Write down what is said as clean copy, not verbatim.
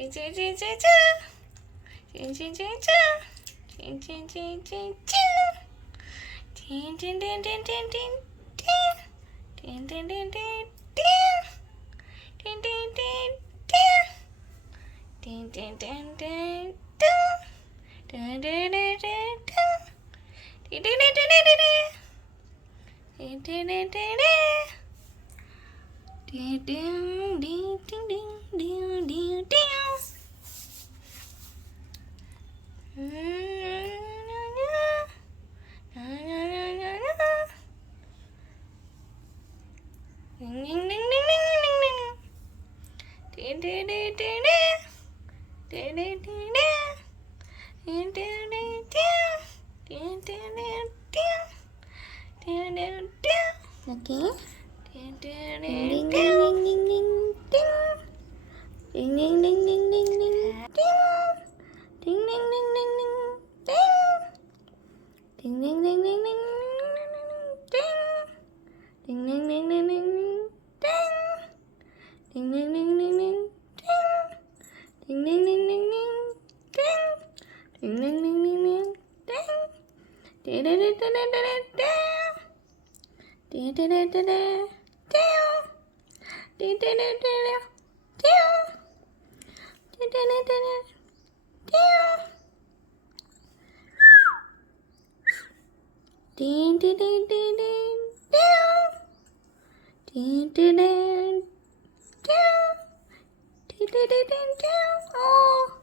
Okay. Ding ding ding ding ding ding ding. Ding ding ding ding ding ding ding. Ding ding ding ding ding ding. Ding ding ding ding ding ding. Ding ding ding ding ding ding. Ding ding ding ding ding ding. Ding ding ding ding ding ding. Ding ding ding ding ding ding. Ding ding ding ding ding ding ding. Ding ding ding ding ding ding. Ding ding ding ding ding ding. Ding ding ding ding ding ding. Ding ding ding ding ding ding. Ding ding ding ding. Ding ding ding ding ding. Oh.